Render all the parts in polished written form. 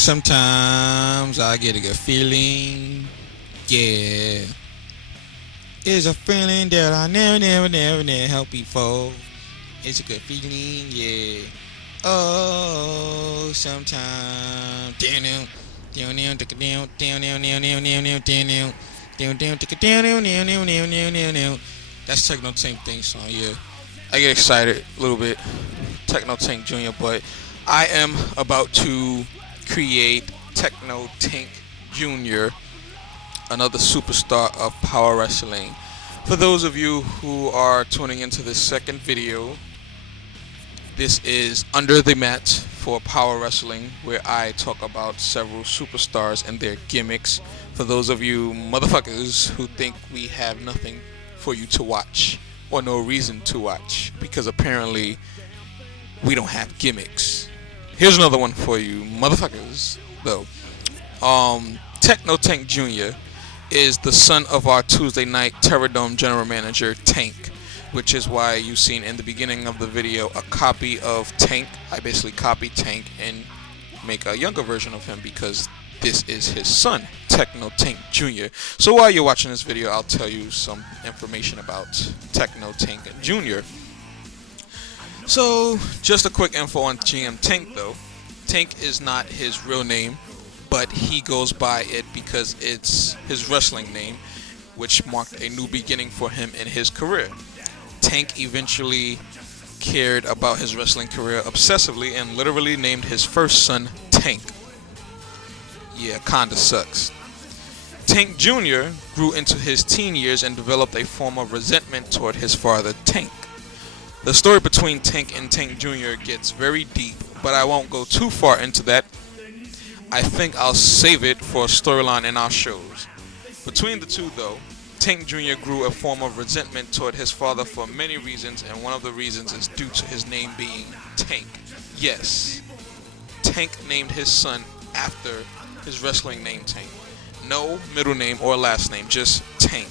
Sometimes I get a good feeling. Yeah. It's a feeling that I never helped before. It's a good feeling, yeah. Oh, sometimes. That's Techno Tank thing song, yeah. I get excited a little bit. Techno Tank Jr., but I am about to create Techno Tank Jr., another superstar of power wrestling. For those of you who are tuning into this second video, this is Under the Mat for Power Wrestling, where I talk about several superstars and their gimmicks. For those of you motherfuckers who think we have nothing for you to watch, or no reason to watch, because apparently we don't have gimmicks. Here's another one for you motherfuckers, though. Techno Tank Jr. is the son of our Tuesday night Terror Dome general manager, Tank, which is why you've seen in the beginning of the video a copy of Tank. I basically copy Tank and make a younger version of him because this is his son, Techno Tank Jr. So while you're watching this video, I'll tell you some information about Techno Tank Jr. So, just a quick info on GM Tank though. Tank is not his real name, but he goes by it because it's his wrestling name, which marked a new beginning for him in his career. Tank eventually cared about his wrestling career obsessively and literally named his first son Tank. Yeah, kinda sucks. Tank Jr. grew into his teen years and developed a form of resentment toward his father, Tank. The story between Tank and Tank Jr. gets very deep, but I won't go too far into that. I think I'll save it for a storyline in our shows. Between the two though, Tank Jr. grew a form of resentment toward his father for many reasons, and one of the reasons is due to his name being Tank. Yes, Tank named his son after his wrestling name Tank. No middle name or last name, just Tank.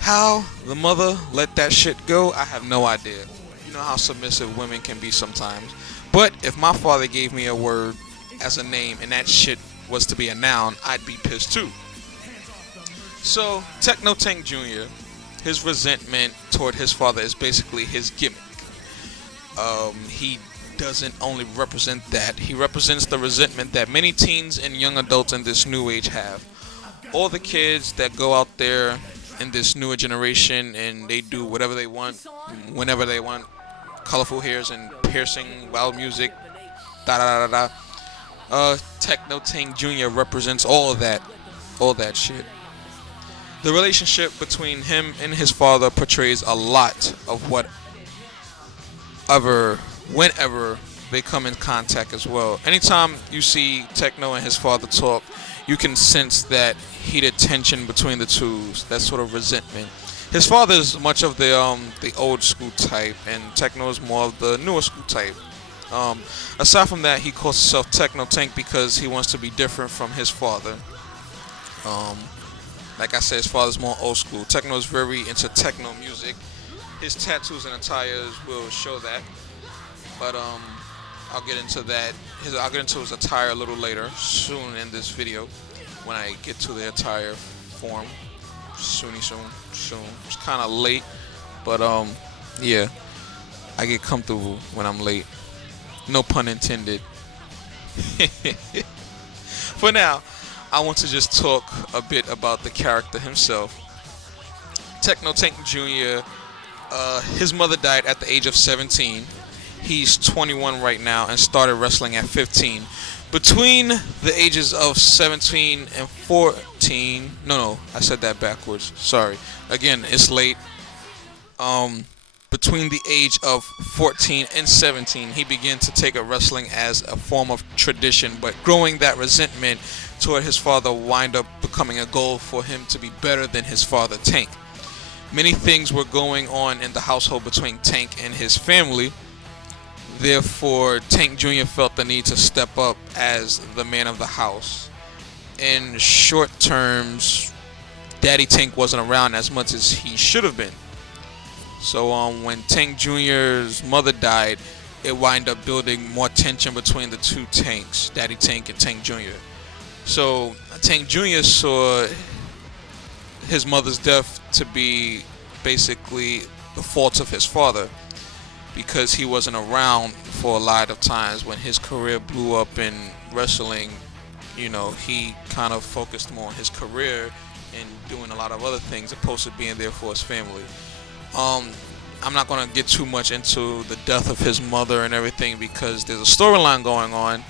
How the mother let that shit go, I have no idea. You know how submissive women can be sometimes. But if my father gave me a word as a name and that shit was to be a noun, I'd be pissed too. So, Techno Tank Jr., his resentment toward his father is basically his gimmick. He doesn't only represent that, he represents the resentment that many teens and young adults in this new age have. All the kids that go out there in this newer generation and they do whatever they want, whenever they want, colorful hairs and piercing, loud music, da da da da. Techno Tank Jr. represents all of that shit. The relationship between him and his father portrays a lot of whenever they come in contact as well. Anytime you see Techno and his father talk, you can sense that heated tension between the two, that sort of resentment. His father is much of the old school type, and Techno is more of the newer school type. Aside from that, he calls himself Techno Tank because he wants to be different from his father. Like I said, his father's more old school. Techno is very into techno music. His tattoos and attires will show that. But I'll get into that. I'll get into his attire a little later, soon in this video, when I get to the attire form. Soon. It's kind of late, but yeah, I get comfortable when I'm late. No pun intended. For now, I want to just talk a bit about the character himself. Techno Tank Jr., his mother died at the age of 17. He's 21 right now and started wrestling at 15. Between the ages of 17 and 14, no, I said that backwards. Sorry. Again, it's late. Between the age of 14 and 17, he began to take up wrestling as a form of tradition, but growing that resentment toward his father wind up becoming a goal for him to be better than his father, Tank. Many things were going on in the household between Tank and his family. Therefore, Tank Jr. felt the need to step up as the man of the house. In short terms, Daddy Tank wasn't around as much as he should have been. So when Tank Jr.'s mother died, it wind up building more tension between the two Tanks, Daddy Tank and Tank Jr. So Tank Jr. saw his mother's death to be basically the fault of his father, because he wasn't around for a lot of times when his career blew up in wrestling. He kind of focused more on his career and doing a lot of other things opposed to being there for his family. I'm not going to get too much into the death of his mother and everything, because there's a storyline going on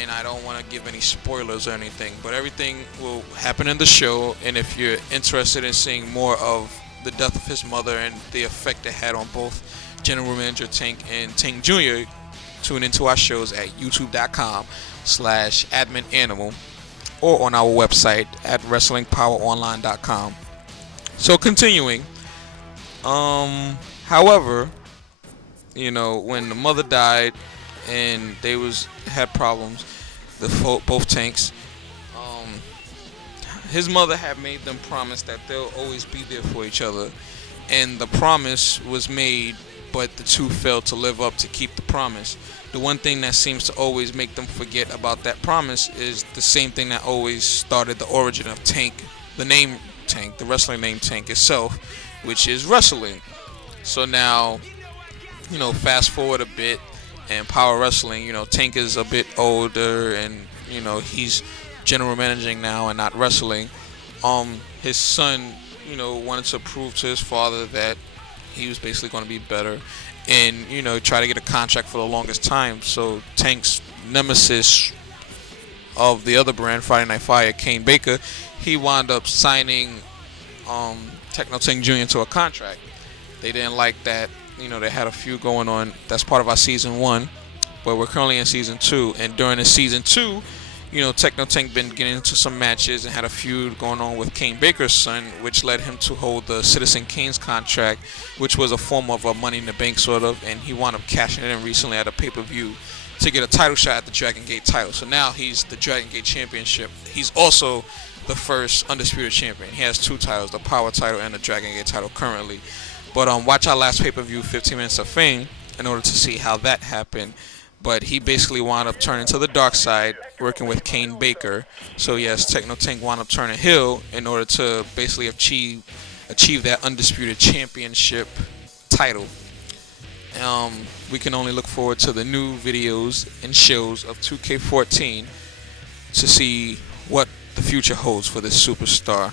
and I don't want to give any spoilers or anything, but everything will happen in the show. And if you're interested in seeing more of the death of his mother and the effect it had on both General Manager Tank and Tank Jr., tune into our shows at youtube.com/adminanimal or on our website at wrestlingpoweronline.com. So continuing, however, when the mother died and they had problems, both Tanks, his mother had made them promise that they'll always be there for each other, and the promise was made, but the two failed to live up to keep the promise. The one thing that seems to always make them forget about that promise is the same thing that always started the origin of Tank, the name Tank, the wrestling name Tank itself, which is wrestling. So now, fast forward a bit, and Power Wrestling, Tank is a bit older, and he's general managing now and not wrestling. His son, wanted to prove to his father that he was basically going to be better, and try to get a contract for the longest time. So Tank's nemesis of the other brand, Friday Night Fire, Kane Baker, he wound up signing Techno Tank Jr. to a contract. They didn't like that. They had a feud going on. That's part of our season 1, but we're currently in season 2. And during the season 2, Techno Tank been getting into some matches and had a feud going on with Kane Baker's son, which led him to hold the Citizen Kane's contract, which was a form of a Money in the Bank sort of, and he wound up cashing it in recently at a pay-per-view to get a title shot at the Dragon Gate title. So now he's the Dragon Gate Championship. He's also the first undisputed champion. He has 2 titles, the Power title and the Dragon Gate title currently. But watch our last pay-per-view, 15 Minutes of Fame, in order to see how that happened. But he basically wound up turning to the dark side, working with Kane Baker. So yes, Techno Tank wound up turning heel in order to basically achieve that undisputed championship title. We can only look forward to the new videos and shows of 2K14 to see what the future holds for this superstar.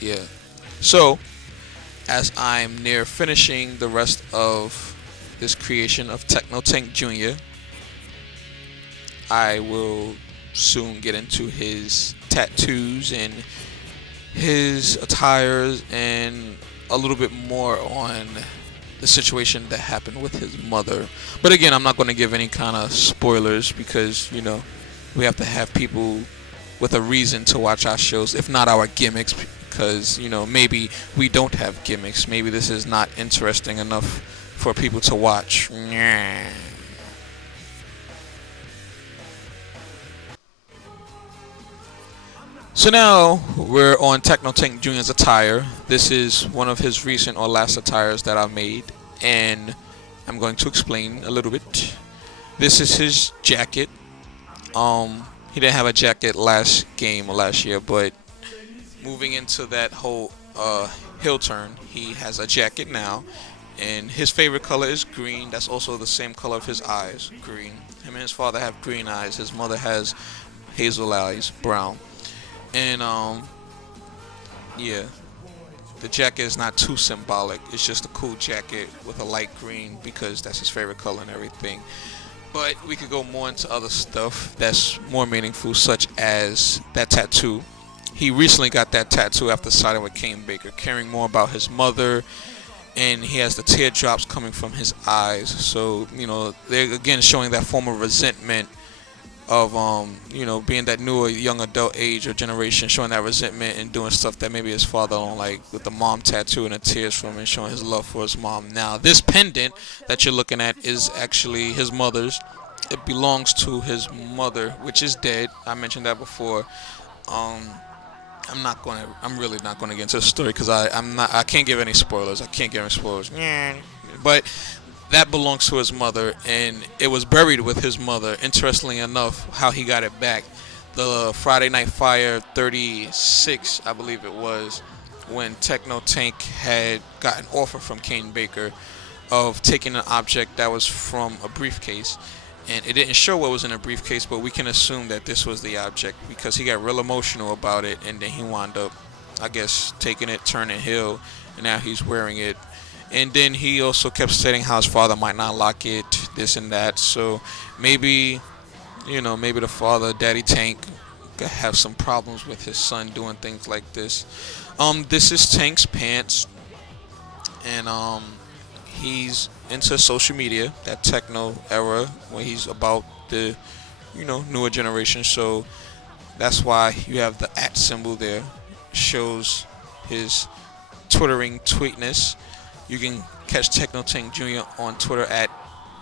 Yeah. So, as I'm near finishing the rest of this creation of Techno Tank Jr., I will soon get into his tattoos and his attires and a little bit more on the situation that happened with his mother. But again, I'm not going to give any kind of spoilers, because we have to have people with a reason to watch our shows, if not our gimmicks, because maybe we don't have gimmicks. Maybe this is not interesting enough for people to watch. So now we're on Techno Tank Jr.'s attire. This is one of his recent or last attires that I made, and I'm going to explain a little bit. This is his jacket. He didn't have a jacket last game or last year, but moving into that whole heel turn, he has a jacket now, and his favorite color is green. That's also the same color of his eyes, green. Him and his father have green eyes. His mother has hazel eyes, brown. And yeah, the jacket is not too symbolic. It's just a cool jacket with a light green, because that's his favorite color and everything. But we could go more into other stuff that's more meaningful, such as that tattoo. He recently got that tattoo after siding with Kane Baker, caring more about his mother, and he has the teardrops coming from his eyes. So, they're again showing that form of resentment of, being that newer young adult age or generation, showing that resentment and doing stuff that maybe his father don't like, with the mom tattoo and the tears from him, showing his love for his mom. Now, this pendant that you're looking at is actually his mother's. It belongs to his mother, which is dead. I mentioned that before. I'm really not gonna get into the story because I can't give any spoilers. I can't give any spoilers. Yeah. But that belongs to his mother, and it was buried with his mother. Interestingly enough, how he got it back, the Friday Night Fire 36, I believe it was, when Techno Tank had got an offer from Kane Baker of taking an object that was from a briefcase, and it didn't show what was in a briefcase, but we can assume that this was the object because he got real emotional about it, and then he wound up, I guess, taking it, turning heel, and now he's wearing it. And then he also kept stating how his father might not like it, this and that. So maybe, maybe the father, Daddy Tank, could have some problems with his son doing things like this. This is Tank's pants, and he's into social media, that techno era, when he's about the, newer generation. So that's why you have the @ symbol there, shows his twittering tweetness. You can catch Techno Tank Jr. on Twitter at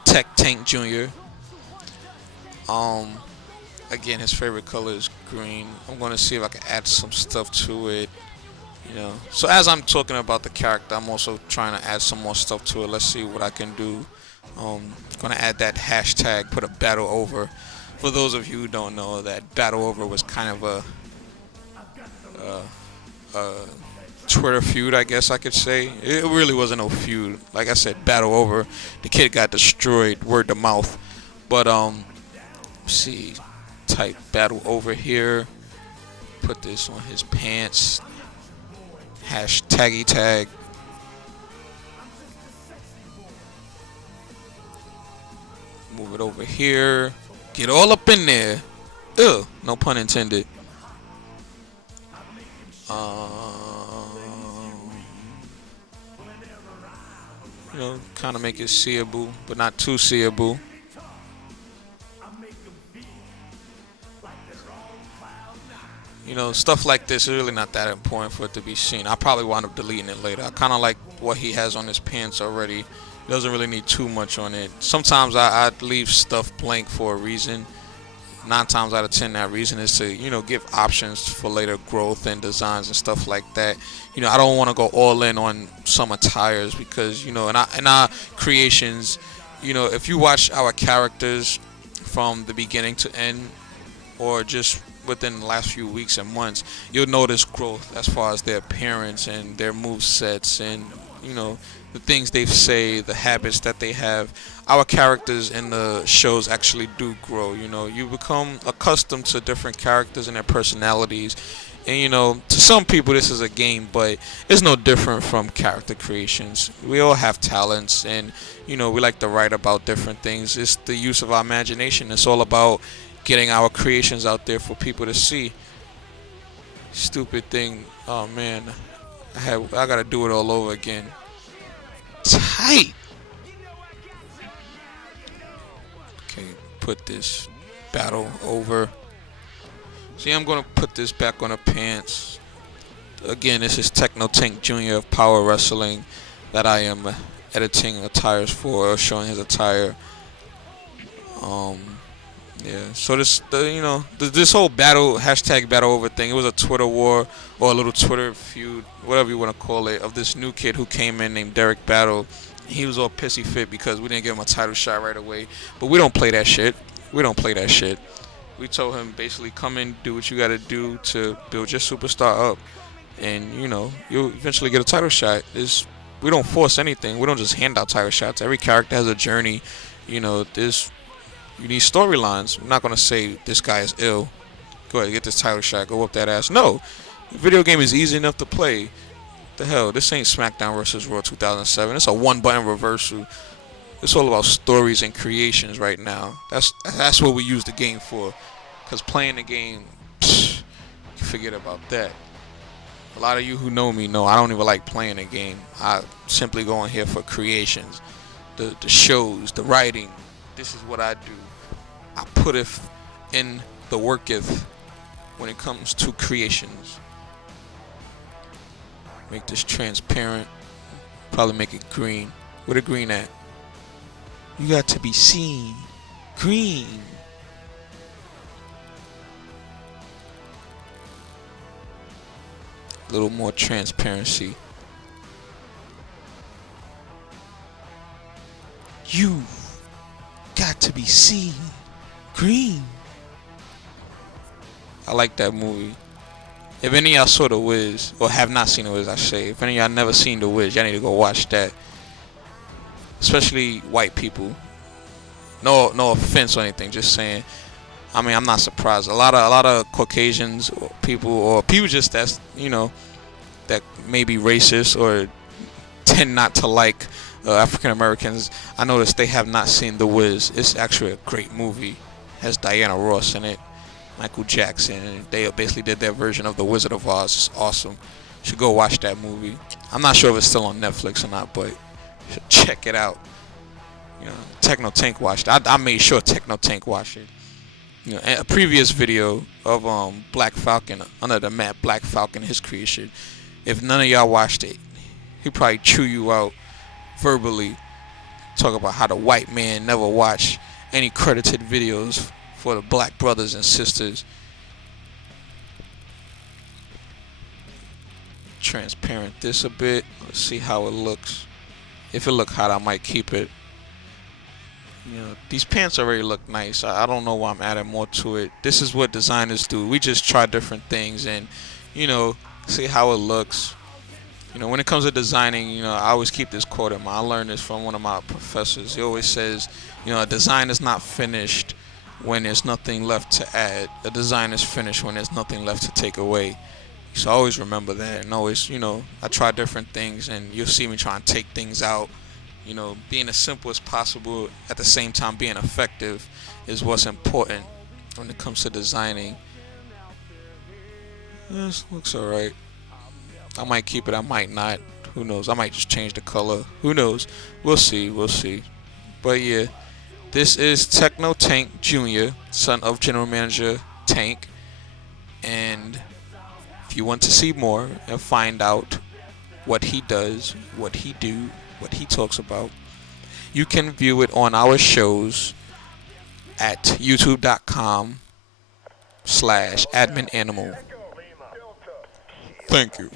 Tech Tank Jr. Again, his favorite color is green. I'm going to see if I can add some stuff to it. So as I'm talking about the character, I'm also trying to add some more stuff to it. Let's see what I can do. Going to add that hashtag, put a battle over. For those of you who don't know, that battle over was kind of a Twitter feud, I guess I could say. It really wasn't no feud. Like I said, battle over. The kid got destroyed, word to mouth. But let's see, type battle over here. Put this on his pants. Hashtaggy tag. Move it over here. Get all up in there. Ugh, no pun intended. Kind of make it seeable, but not too seeable. Stuff like this is really not that important for it to be seen. I'll probably wind up deleting it later. I kind of like what he has on his pants already. He doesn't really need too much on it. Sometimes I leave stuff blank for a reason. 9 times out of 10, that reason is to, give options for later growth and designs and stuff like that. I don't want to go all in on some attires because, in our creations, if you watch our characters from the beginning to end, or just within the last few weeks and months, you'll notice growth as far as their appearance and their move sets and, the things they say, the habits that they have. Our characters in the shows actually do grow. You become accustomed to different characters and their personalities. And, to some people this is a game, but it's no different from character creations. We all have talents, and, we like to write about different things. It's the use of our imagination. It's all about getting our creations out there for people to see. Stupid thing. Oh, man. I got to do it all over again. Tight. Okay, put this battle over. See, I'm going to put this back on the pants. Again, this is Techno Tank Jr. of Power Wrestling that I am editing attires for, or showing his attire. Yeah, so this whole battle, hashtag battle over thing, it was a Twitter war or a little Twitter feud, whatever you want to call it, of this new kid who came in named Derek Battle. He was all pissy fit because we didn't give him a title shot right away. But we don't play that shit. We don't play that shit. We told him basically come in, do what you got to do to build your superstar up. And, you'll eventually get a title shot. We don't force anything. We don't just hand out title shots. Every character has a journey. You need storylines. I'm not going to say this guy is ill. Go ahead, get this title shot. Go whoop that ass. No. The video game is easy enough to play. What the hell? This ain't SmackDown vs. Raw 2007. It's a one-button reversal. It's all about stories and creations right now. That's what we use the game for. Because playing the game, forget about that. A lot of you who know me know I don't even like playing a game. I simply go in here for creations. The shows, the writing. This is what I do. I putteth in the worketh when it comes to creations. Make this transparent. Probably make it green. Where the green at? You got to be seen. Green. A little more transparency. You got to be seen green. I like that movie. If any of y'all saw The Wiz, or have not seen The Wiz, I say, if any of y'all never seen The Wiz, y'all need to go watch that. Especially white people. No offense or anything, just saying. I mean, I'm not surprised. A lot of Caucasians or people just that's, you know, that may be racist or tend not to like African Americans. I noticed they have not seen The Wiz. It's actually a great movie. It has Diana Ross in it, Michael Jackson, and they basically did their version of The Wizard of Oz. It's awesome. You should go watch that movie. I'm not sure if it's still on Netflix or not, but you should check it out. You know, Techno Tank watched it. I made sure Techno Tank watched it. You know, a previous video of Black Falcon, under the map Black Falcon, his creation. If none of y'all watched it, he probably chew you out verbally. Talk about how the white man never watched any credited videos for the black brothers and sisters. Transparent this a bit. Let's see how it looks. If it look hot, I might keep it. You know, these pants already look nice. I don't know why I'm adding more to it. This is what designers do. We just try different things and, you know, see how it looks. You know, when it comes to designing, you know, I always keep this quote in mind. I learned this from one of my professors. He always says, you know, a design is not finished when there's nothing left to add. A design is finished when there's nothing left to take away. So I always remember that, and always, you know, I try different things, and you'll see me try and take things out. You know, being as simple as possible, at the same time being effective, is what's important when it comes to designing. This looks alright. I might keep it, I might not. Who knows? I might just change the color. Who knows? We'll see. But yeah, this is Techno Tank Jr., son of General Manager Tank. And if you want to see more and find out what he does, what he do, what he talks about, you can view it on our shows at youtube.com/adminanimal. Thank you.